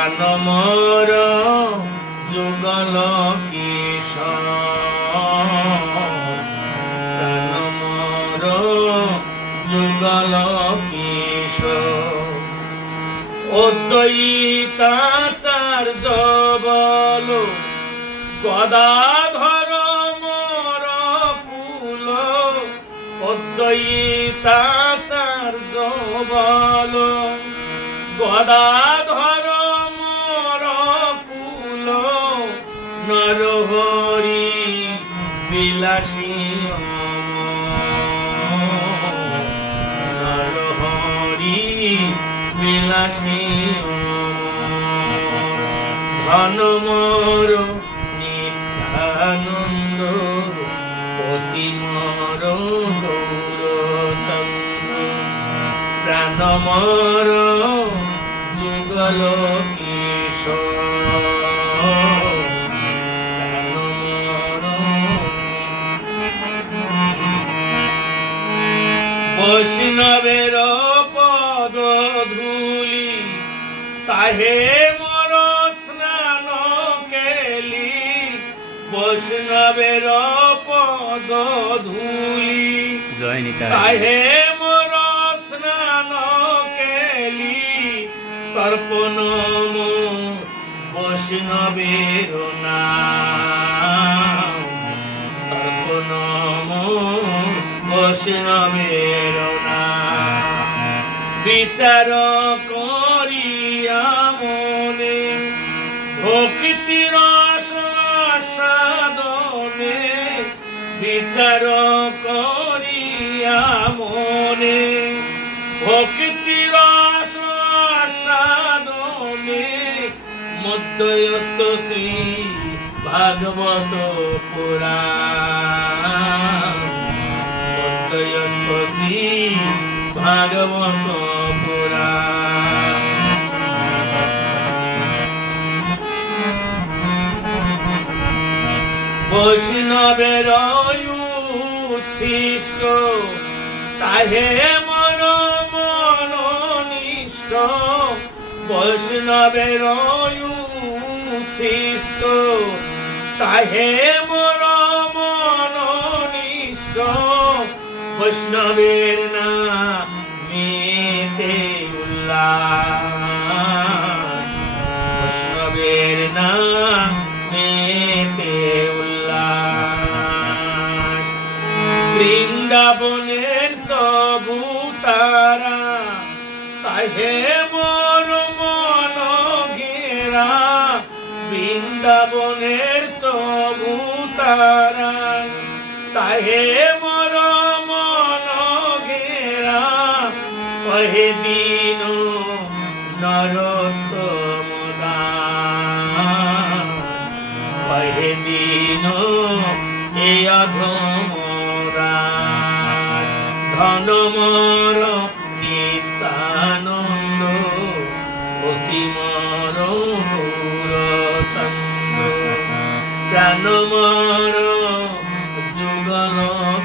প্রাণ মোর যুগল কিশোর, প্রাণ মোর যুগল কিশোর। অদ্বৈতাচার্য বল গদাধর মোর কুল, অদ্বৈতাচার্য বল গদাধর মোর কুল। নরহরি বিলাসী নরহরি বিলাসী ধন মোর নিত্যানন্দ, পতি মোর গৌরচন্দ্র। প্রাণ মোর যুগল কিশোর, প্রাণ মোর। বৈষ্ণবের পদ ধূলি তাহে মোর স্নান কেলি, বৈষ্ণবের পদ ধূলি তাহে মোর স্নান কেলি। তর্পণ বৈষ্ণবের নাম, তর্পণ বৈষ্ণবের নাম। বিচার করিয়া মনে ভক্তির সাধনে, বিচার করিয়া মনে ভক্তির সাধনে। মধ্যস্থ শ্রী ভাগবত পুরাণ, মধ্যস্থ শ্রী ভাগবত পুরাণ। বৈষ্ণবের শিষ্ট তাহে মন মনোনিষ্ঠ, বৈষ্ণবের শিষ্ট তাহে মোর মনোনিষ্ঠ। বৈষ্ণবের নামেতে উল্লাস, বৈষ্ণবের নামেতে উল্লাস। বৃন্দাবনের চবুতারা তাহে মোর মন ঘেরা, বৃন্দাবনের চবুতারা তাহে মোর মন ঘেরা। কহে দিন নরোত্তম দাস, কহে দিন এ অধম দাস। ধন মোর নিত্যানন্দ, পতি মোর গৌরচন্দ্র। প্রাণ মোর যুগল